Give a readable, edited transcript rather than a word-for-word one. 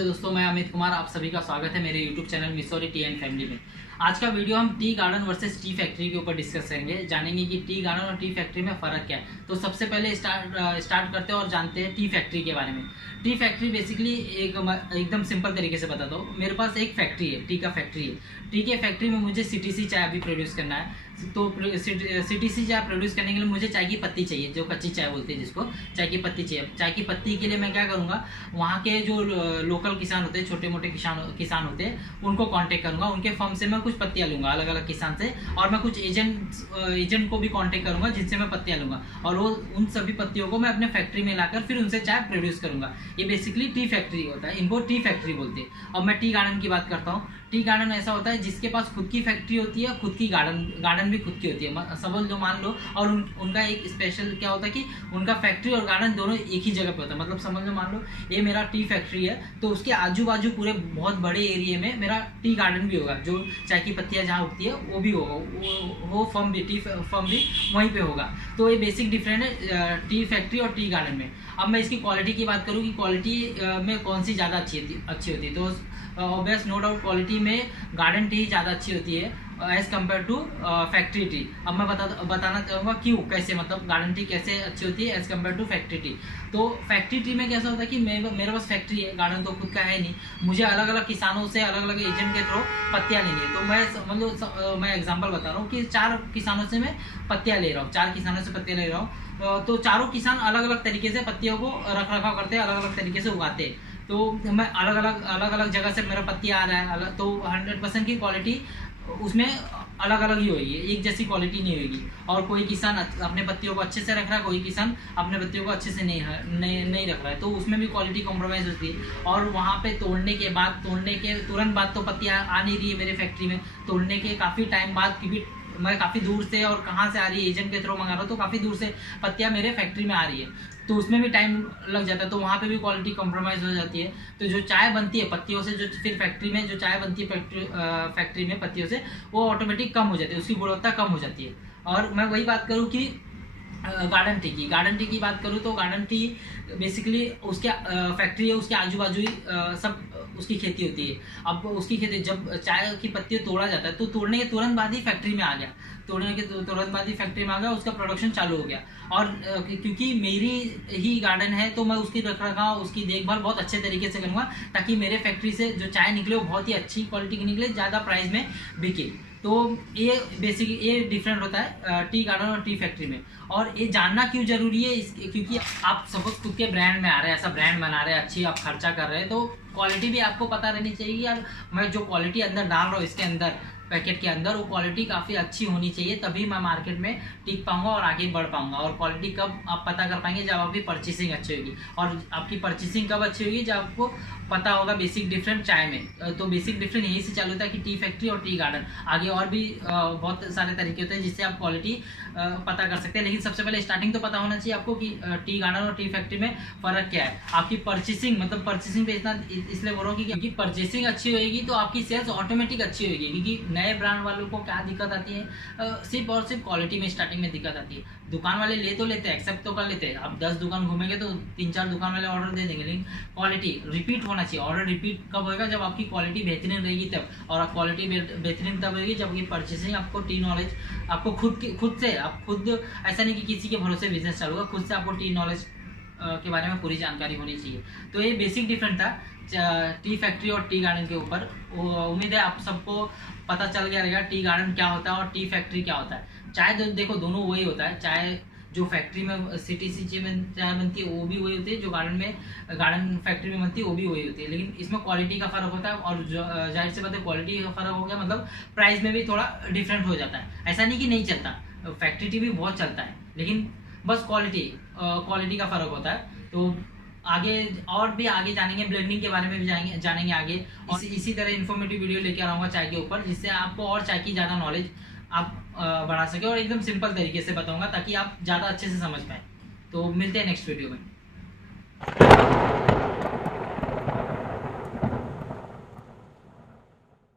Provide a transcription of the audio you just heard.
नमस्ते दोस्तों, मैं अमित कुमार। आप सभी का स्वागत है मेरे YouTube channel Missouri T and family में। आज का वीडियो हम tea garden versus tea factory के ऊपर डिस्कस करेंगे। जानेंगे कि टी गार्डन और टी फैक्ट्री में फ़र्क क्या है। तो सबसे पहले स्टार्ट करते हैं और जानते हैं टी फैक्ट्री के बारे में। टी फैक्ट्री बेसिकली एकदम सिंपल तरीके से बताता हूँ। मेरे पास एक फैक्ट्री है, टी का फैक्ट्री है। टी के फैक्ट्री में मुझे सीटीसी चाय अभी प्रोड्यूस करना है। तो सीटीसी चाय प्रोड्यूस करने के लिए मुझे चाय की पत्ती चाहिए, जो कच्ची चाय बोलते हैं जिसको, चाय की पत्ती चाहिए। चाय की पत्ती के लिए मैं क्या करूँगा, वहाँ के जो लोकल किसान होते हैं, छोटे मोटे किसान होते हैं, उनको कांटेक्ट करूँगा। उनके फर्म से मैं कुछ पत्तियाँ लूँगा अलग अलग किसान से, और मैं कुछ एजेंट को भी कांटेक्ट करूँगा जिनसे मैं पत्तियाँ लूँगा, और वो उन सभी पत्तियों को मैं अपने फैक्ट्री में लाकर फिर उनसे चाय प्रोड्यूस करूँगा। ये बेसिकली टी फैक्ट्री होता है, इनको टी फैक्ट्री बोलते हैं। अब मैं टी गार्डन की बात करता हूँ। टी गार्डन ऐसा होता है जिसके पास खुद की फैक्ट्री होती है, खुद की गार्डन भी खुद की होती है, समझ लो, मान लो। और उनका एक स्पेशल क्या होता है कि उनका फैक्ट्री और गार्डन दोनों एक ही जगह पे होता है। मतलब समझ लो, मान लो ये मेरा टी फैक्ट्री है, तो उसके आजू बाजू पूरे बहुत बड़े एरिया में मेरा टी गार्डन भी होगा। जो चाय की पत्तियाँ जहाँ उगती है वो भी होगा, वो फर्म भी, टी फर्म भी वहीं पे होगा। तो ये बेसिक डिफरेंट है टी फैक्ट्री और टी गार्डन में। अब मैं इसकी क्वालिटी की बात करूँ कि क्वालिटी में कौन सी ज़्यादा अच्छी होती है, तो ऑब्वियस नो डाउट क्वालिटी में गार्डन टी ज़्यादा अच्छी होती है as compare to factory tea. अब मैं बताना चाहूँगा क्यों, कैसे, मतलब गार्डन टी कैसे अच्छी होती है as compare to factory tea. तो फैक्ट्री टी में कैसा होता है कि मेरे पास फैक्ट्री है, गार्डन तो खुद का है नहीं। मुझे अलग अलग किसानों से अलग अलग एजेंट के थ्रू पत्तियाँ लेनी है। तो मैं मतलब मैं एग्जांपल बता रहा हूँ कि 4 किसानों से मैं पत्तियाँ ले रहा हूँ, 4 किसानों से पत्तियाँ ले रहा हूँ। तो चारों किसान अलग अलग तरीके से पत्तियों को रख रखाव करते हैं, अलग अलग तरीके से उगाते हैं। तो मैं अलग अलग जगह से मेरा पत्ती आ रहा है, तो 100% की क्वालिटी उसमें अलग अलग ही होगी, एक जैसी क्वालिटी नहीं होगी। और कोई किसान अपने पत्तियों को अच्छे से रख रहा है, कोई किसान अपने पत्तियों को अच्छे से नहीं रख रहा है, तो उसमें भी क्वालिटी कॉम्प्रोमाइज़ होती है। और वहाँ पे तोड़ने के तुरंत बाद तो पत्तियाँ आ नहीं रही है मेरे फैक्ट्री में। तोड़ने के काफ़ी टाइम बाद, क्योंकि मैं काफ़ी दूर से, और कहाँ से आ रही है, एजेंट के थ्रू मंगा रहा हूँ, तो काफ़ी दूर से पत्तियाँ मेरे फैक्ट्री में आ रही है, तो उसमें भी टाइम लग जाता है। तो वहाँ पे भी क्वालिटी कॉम्प्रोमाइज़ हो जाती है। तो जो चाय बनती है पत्तियों से, जो फिर फैक्ट्री में जो चाय बनती है फैक्ट्री में पत्तियों से, वो ऑटोमेटिक कम हो जाती है, उसकी गुणवत्ता कम हो जाती है। और मैं वही बात करूँ कि गार्डन टी की बात करूँ, तो गार्डन टी बेसिकली उसके फैक्ट्री है, उसके आजू बाजू सब उसकी खेती होती है। अब उसकी खेती, जब चाय की पत्ती तोड़ा जाता है, तो तोड़ने के तुरंत बाद ही फैक्ट्री में आ गया, उसका प्रोडक्शन चालू हो गया। और क्योंकि मेरी ही गार्डन है, तो मैं उसकी रखरखाव, उसकी देखभाल बहुत अच्छे तरीके से करूँगा, ताकि मेरे फैक्ट्री से जो चाय निकले वो बहुत ही अच्छी क्वालिटी की निकले, ज़्यादा प्राइस में बिके। तो ये बेसिकली ये डिफरेंट होता है टी गार्डन और टी फैक्ट्री में। और ये जानना क्यों जरूरी है, क्योंकि आप सपोज खुद के ब्रांड में आ रहे हैं, ऐसा ब्रांड बना रहे हैं, अच्छी आप खर्चा कर रहे हैं, तो क्वालिटी भी आपको पता रहनी चाहिए। यार मैं जो क्वालिटी अंदर डाल रहा हूँ इसके अंदर, पैकेट के अंदर, वो क्वालिटी काफ़ी अच्छी होनी चाहिए, तभी मैं मार्केट में टिक पाऊंगा और आगे बढ़ पाऊंगा। और क्वालिटी कब आप पता कर पाएंगे, जब आपकी परचेसिंग अच्छी होगी। और आपकी परचेसिंग कब अच्छी होगी, जब आपको पता होगा बेसिक डिफरेंट चाय में। तो बेसिक डिफरेंट यही से चालू होता है कि टी फैक्ट्री और टी गार्डन। आगे और भी बहुत सारे तरीके होते हैं जिससे आप क्वालिटी पता कर सकते हैं, लेकिन सबसे पहले स्टार्टिंग तो पता होना चाहिए आपको कि टी गार्डन और टी फैक्ट्री में फ़र्क क्या है। आपकी परचेसिंग, मतलब परचेसिंग पे इतना इसलिए बोल रहा हूँ क्योंकि परचेसिंग अच्छी होगी तो आपकी सेल्स ऑटोमेटिक अच्छी होगी। क्योंकि नए ब्रांड वालों को क्या दिक्कत आती है, सिर्फ और सिर्फ क्वालिटी में स्टार्टिंग में दिक्कत आती है। दुकान वाले ले तो लेते हैं, एक्सेप्ट तो कर लेते हैं। आप 10 दुकान घूमेंगे तो 3-4 दुकान वाले ऑर्डर दे देंगे, लेकिन क्वालिटी रिपीट होना चाहिए। ऑर्डर रिपीट कब होगा, जब आपकी क्वालिटी बेहतरीन रहेगी तब। और क्वालिटी बेहतरीन तब होगी जब की परचेसिंग आपको टी नॉलेज, आपको खुद से, आप खुद, ऐसा नहीं कि किसी के भरोसे बिजनेस चालू होगा, खुद से आपको टी नॉलेज के बारे में पूरी जानकारी होनी चाहिए। तो ये बेसिक डिफरेंट था टी फैक्ट्री और टी गार्डन के ऊपर। उम्मीद है आप सबको पता चल गया रहेगा टी गार्डन क्या होता है और टी फैक्ट्री क्या होता है। चाय देखो दोनों वही होता है, चाय जो फैक्ट्री में सीटीसी में चाय बनती है वो भी वही होती है, जो गार्डन फैक्ट्री में बनती है वो भी वही होती है, लेकिन इसमें क्वालिटी का फर्क होता है। और जाहिर सी बात है, क्वालिटी का फर्क हो गया मतलब प्राइस में भी थोड़ा डिफरेंट हो जाता है। ऐसा नहीं कि नहीं चलता, फैक्ट्री टी भी बहुत चलता है, लेकिन बस क्वालिटी का फर्क होता है। तो आगे और भी आगे जानेंगे, ब्लेंडिंग के बारे में भी जानेंगे आगे। और इसी तरह इन्फॉर्मेटिव वीडियो लेकर आऊँगा चाय के ऊपर, जिससे आपको और चाय की ज़्यादा नॉलेज आप बढ़ा सके, और एकदम सिंपल तरीके से बताऊंगा ताकि आप ज़्यादा अच्छे से समझ पाए। तो मिलते हैं नेक्स्ट वीडियो में।